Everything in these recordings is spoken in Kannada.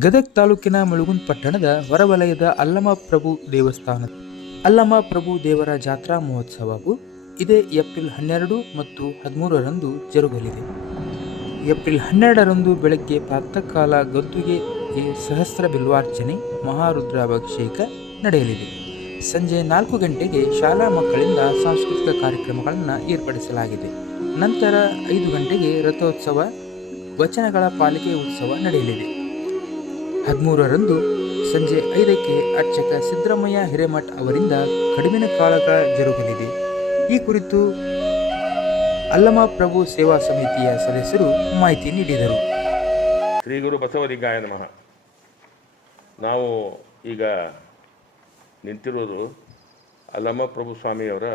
ಗದಗ್ ತಾಲೂಕಿನ ಮುಳುಗುಂದ್ ಪಟ್ಟಣದ ಹೊರವಲಯದ ಅಲ್ಲಮ ಪ್ರಭು ದೇವಸ್ಥಾನ. ಅಲ್ಲಮ ಪ್ರಭು ದೇವರ ಜಾತ್ರಾ ಮಹೋತ್ಸವವು ಇದೇ ಏಪ್ರಿಲ್ ಹನ್ನೆರಡು ಮತ್ತು ಹದಿಮೂರರಂದು ಜರುಗಲಿದೆ. ಏಪ್ರಿಲ್ ಹನ್ನೆರಡರಂದು ಬೆಳಗ್ಗೆ ಪ್ರಾತಃಕಾಲ ಗದ್ದುಗೆ ಸಹಸ್ರ ಬಿಲ್ವಾರ್ಚನೆ ಮಹಾರುದ್ರಾಭಿಷೇಕ ನಡೆಯಲಿದೆ. ಸಂಜೆ ನಾಲ್ಕು ಗಂಟೆಗೆ ಶಾಲಾ ಮಕ್ಕಳಿಂದ ಸಾಂಸ್ಕೃತಿಕ ಕಾರ್ಯಕ್ರಮಗಳನ್ನು ಏರ್ಪಡಿಸಲಾಗಿದೆ. ನಂತರ ಐದು ಗಂಟೆಗೆ ರಥೋತ್ಸವ, ವಚನಗಳ ಪಾಲಿಕೆ ಉತ್ಸವ ನಡೆಯಲಿದೆ. ಹದಿಮೂರರಂದು ಸಂಜೆ ಐದಕ್ಕೆ ಅರ್ಚಕ ಸಿದ್ದರಾಮಯ್ಯ ಹಿರೇಮಠ್ ಅವರಿಂದ ಕಡಿಮೆ ಕಾಳಗ ಜರುಗಲಿದೆ. ಈ ಕುರಿತು ಅಲ್ಲಮ ಪ್ರಭು ಸೇವಾ ಸಮಿತಿಯ ಸದಸ್ಯರು ಮಾಹಿತಿ ನೀಡಿದರು. ಶ್ರೀ ಗುರು ಬಸವಲಿಂಗಾಯ ನಮಃ. ನಾವು ಈಗ ನಿಂತಿರುವುದು ಅಲ್ಲಮ ಪ್ರಭು ಸ್ವಾಮಿಯವರ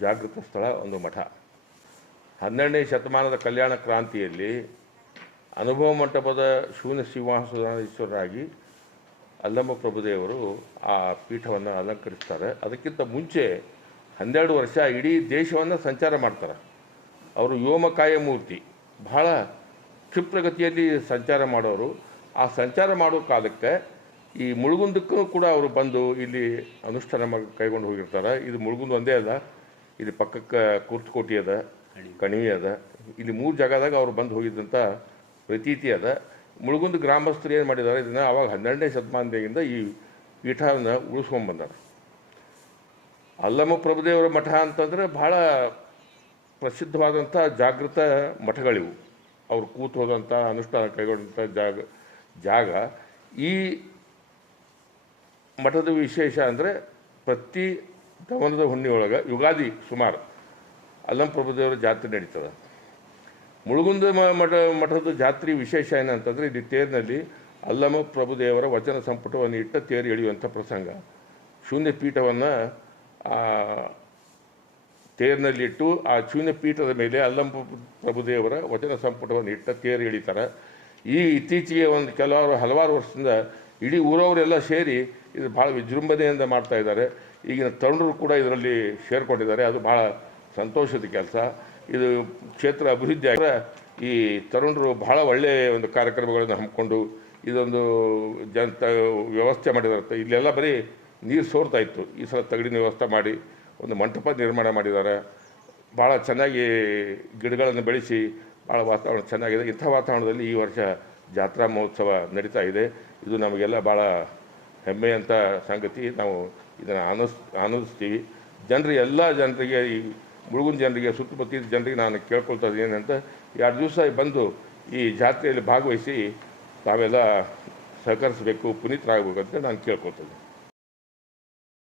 ಜಾಗೃತ ಸ್ಥಳ ಒಂದು ಮಠ. ಹನ್ನೆರಡನೇ ಶತಮಾನದ ಕಲ್ಯಾಣ ಕ್ರಾಂತಿಯಲ್ಲಿ ಅನುಭವ ಮಂಟಪದ ಶೂನ್ಯ ಶ್ರೀನಿವಾಸೇಶ್ವರರಾಗಿ ಅಲ್ಲಮ್ಮ ಪ್ರಭುದೇವರು ಆ ಪೀಠವನ್ನು ಅಲಂಕರಿಸ್ತಾರೆ. ಅದಕ್ಕಿಂತ ಮುಂಚೆ ಹನ್ನೆರಡು ವರ್ಷ ಇಡೀ ದೇಶವನ್ನು ಸಂಚಾರ ಮಾಡ್ತಾರೆ. ಅವರು ವ್ಯೋಮಕಾಯ ಮೂರ್ತಿ ಬಹಳ ಕ್ಷಿಪ್ರಗತಿಯಲ್ಲಿ ಸಂಚಾರ ಮಾಡೋರು. ಆ ಸಂಚಾರ ಮಾಡೋ ಕಾಲಕ್ಕೆ ಈ ಮುಳುಗುಂದಕ್ಕೂ ಕೂಡ ಅವರು ಬಂದು ಇಲ್ಲಿ ಅನುಷ್ಠಾನ ಮಾಡಿ ಕೈಗೊಂಡು ಹೋಗಿರ್ತಾರೆ. ಇದು ಮುಳುಗುಂದು ಒಂದೇ ಅಲ್ಲ ಇಲ್ಲಿ ಪಕ್ಕಕ್ಕೆ ಕುರ್ತಕೋಟಿ ಅದ ಕಣಿವೆ ಅದ. ಇಲ್ಲಿ ಮೂರು ಜಾಗದಾಗ ಅವರು ಬಂದು ಹೋಗಿದ್ದಂಥ ಪ್ರತೀತಿ ಅದ. ಮುಳುಗುಂದ ಗ್ರಾಮಸ್ಥರು ಏನು ಮಾಡಿದ್ದಾರೆ ಇದನ್ನು ಅವಾಗ ಹನ್ನೆರಡನೇ ಶತಮಾನದಿಂದ ಈ ಪೀಠವನ್ನ ಉಳಿಸ್ಕೊಂಡು ಬಂದಾರೆ. ಅಲ್ಲಮ್ಮ ಪ್ರಭುದೇವರ ಮಠ ಅಂತಂದರೆ ಭಾಳ ಪ್ರಸಿದ್ಧವಾದಂಥ ಜಾಗೃತ ಮಠಗಳಿವು. ಅವ್ರು ಕೂತು ಹೋದಂಥ ಅನುಷ್ಠಾನ ಕೈಗೊಂಡಂಥ ಜಾಗ ಜಾಗ. ಈ ಮಠದ ವಿಶೇಷ ಅಂದರೆ ಪ್ರತಿ ದವನದ ಹುಣ್ಣಿಯೊಳಗೆ ಯುಗಾದಿ ಸುಮಾರು ಅಲ್ಲಂ ಪ್ರಭುದೇವರ ಜಾತ್ರೆ ನಡೀತದೆ. ಮುಳುಗುಂದ ಮಠ ಮಠದ ಜಾತ್ರೆ ವಿಶೇಷ ಏನಂತಂದರೆ ಇಲ್ಲಿ ತೇರಿನಲ್ಲಿ ಅಲ್ಲಮ ಪ್ರಭುದೇವರ ವಚನ ಸಂಪುಟವನ್ನು ಇಟ್ಟ ತೇರು ಎಳೆಯುವಂಥ ಪ್ರಸಂಗ. ಶೂನ್ಯ ಪೀಠವನ್ನು ತೇರಿನಲ್ಲಿಟ್ಟು ಆ ಶೂನ್ಯ ಪೀಠದ ಮೇಲೆ ಅಲ್ಲಮ ಪ್ರಭು- ಪ್ರಭುದೇವರ ವಚನ ಸಂಪುಟವನ್ನು ಇಟ್ಟ ತೇರು ಎಳಿತಾರೆ. ಈ ಇತ್ತೀಚೆಗೆ ಒಂದು ಕೆಲವಾರು ಹಲವಾರು ವರ್ಷದಿಂದ ಇಡೀ ಊರವರೆಲ್ಲ ಸೇರಿ ಇದು ಭಾಳ ವಿಜೃಂಭಣೆಯಿಂದ ಮಾಡ್ತಾ ಇದ್ದಾರೆ. ಈಗಿನ ತರುಣರು ಕೂಡ ಇದರಲ್ಲಿ ಸೇರಿಕೊಂಡಿದ್ದಾರೆ. ಅದು ಭಾಳ ಸಂತೋಷದ ಕೆಲಸ. ಇದು ಕ್ಷೇತ್ರ ಅಭಿವೃದ್ಧಿ ಆಗಿದ್ರೆ ಈ ತರುಣರು ಬಹಳ ಒಳ್ಳೆಯ ಒಂದು ಕಾರ್ಯಕ್ರಮಗಳನ್ನು ಹಮ್ಮಿಕೊಂಡು ಇದೊಂದು ಜನ ವ್ಯವಸ್ಥೆ ಮಾಡಿದಾರೆ ಇಲ್ಲೆಲ್ಲ ಬರೀ ನೀರು ಸೋರ್ತಾ ಇತ್ತು. ಈ ಸಲ ತಗಡಿನ ವ್ಯವಸ್ಥೆ ಮಾಡಿ ಒಂದು ಮಂಟಪ ನಿರ್ಮಾಣ ಮಾಡಿದ್ದಾರೆ ಭಾಳ ಚೆನ್ನಾಗಿ ಗಿಡಗಳನ್ನು ಬೆಳೆಸಿ ಭಾಳ ವಾತಾವರಣ ಚೆನ್ನಾಗಿದೆ. ಇಂಥ ವಾತಾವರಣದಲ್ಲಿ ಈ ವರ್ಷ ಜಾತ್ರಾ ಮಹೋತ್ಸವ ನಡೀತಾ ಇದೆ. ಇದು ನಮಗೆಲ್ಲ ಭಾಳ ಹೆಮ್ಮೆಯಂಥ ಸಂಗತಿ. ನಾವು ಇದನ್ನು ಆನಸ್, ಆನಂದಿಸ್ತೀವಿ. ಜನರು, ಎಲ್ಲ ಜನರಿಗೆ ಈ ಮುಳುಗುನ್ ಜನರಿಗೆ ಸುತ್ತಮುತ್ತ ಜನರಿಗೆ ನಾನು ಕೇಳ್ಕೊಳ್ತಾ ಇದ್ದೀನಿ ಅಂತ ಎರಡು ದಿವಸ ಬಂದು ಈ ಜಾತ್ರೆಯಲ್ಲಿ ಭಾಗವಹಿಸಿ ತಾವೆಲ್ಲ ಸಹಕರಿಸಬೇಕು ಅಂತ ನಾನು ಕೇಳ್ಕೊಳ್ತೀನಿ.